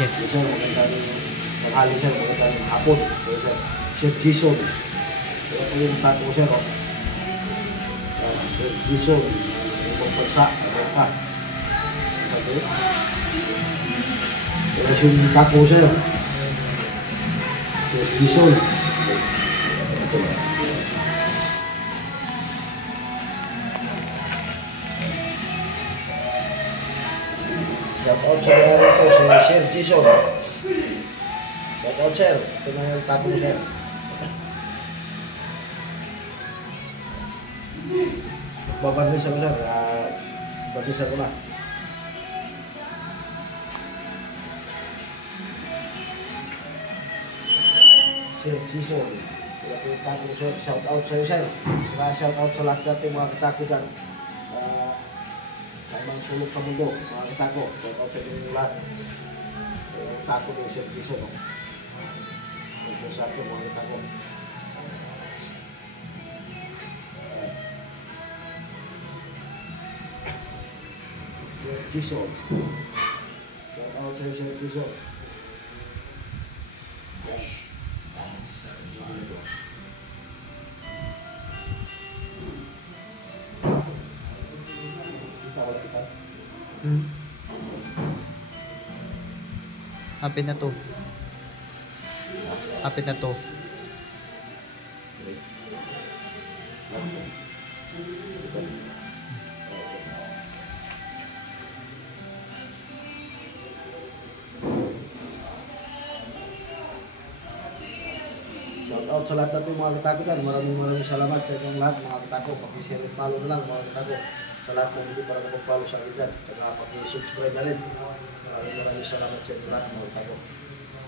Yes. So, sir, magandang tanghali, sir. Magandang hapon. So, sir, Chef Jason. Wala po yung tato ko, sir. Oh. Chef Jason. Ibang bansa. Ano ka? Sabi. Wala yung tato ko, sir. Chef Jason. Ito ba? Shout out sa mga rito, si Sir Jason. Shout out, sir. Ito na yung tato mo, sir. Babarnis ako, sir. Barnis ako na. Sir Jason. Wala ko yung tato mo, sir. Shout out sa'yo, sir. Shout out sa lahat natin mga katako dyan. Sa ibang sulok sa mundo, mga katako. Shout out sa inyo lahat. Yung tato ni Sir Jason. Ito sa akin, mga katako. Sir Jason. Shout out sa'yo, Sir Jason. Hapit na to. Hapit na to. Shout out sa lahat natin mga katako dyan. Maraming salamat sa inyong lahat mga katako. Pag-share at follow na lang mga katako. Sa lahat na hindi pa lang mag-follow sa akin dyan. Tsaka pag-subscribe na rin. Maraming salamat sa inyong lahat mga katako.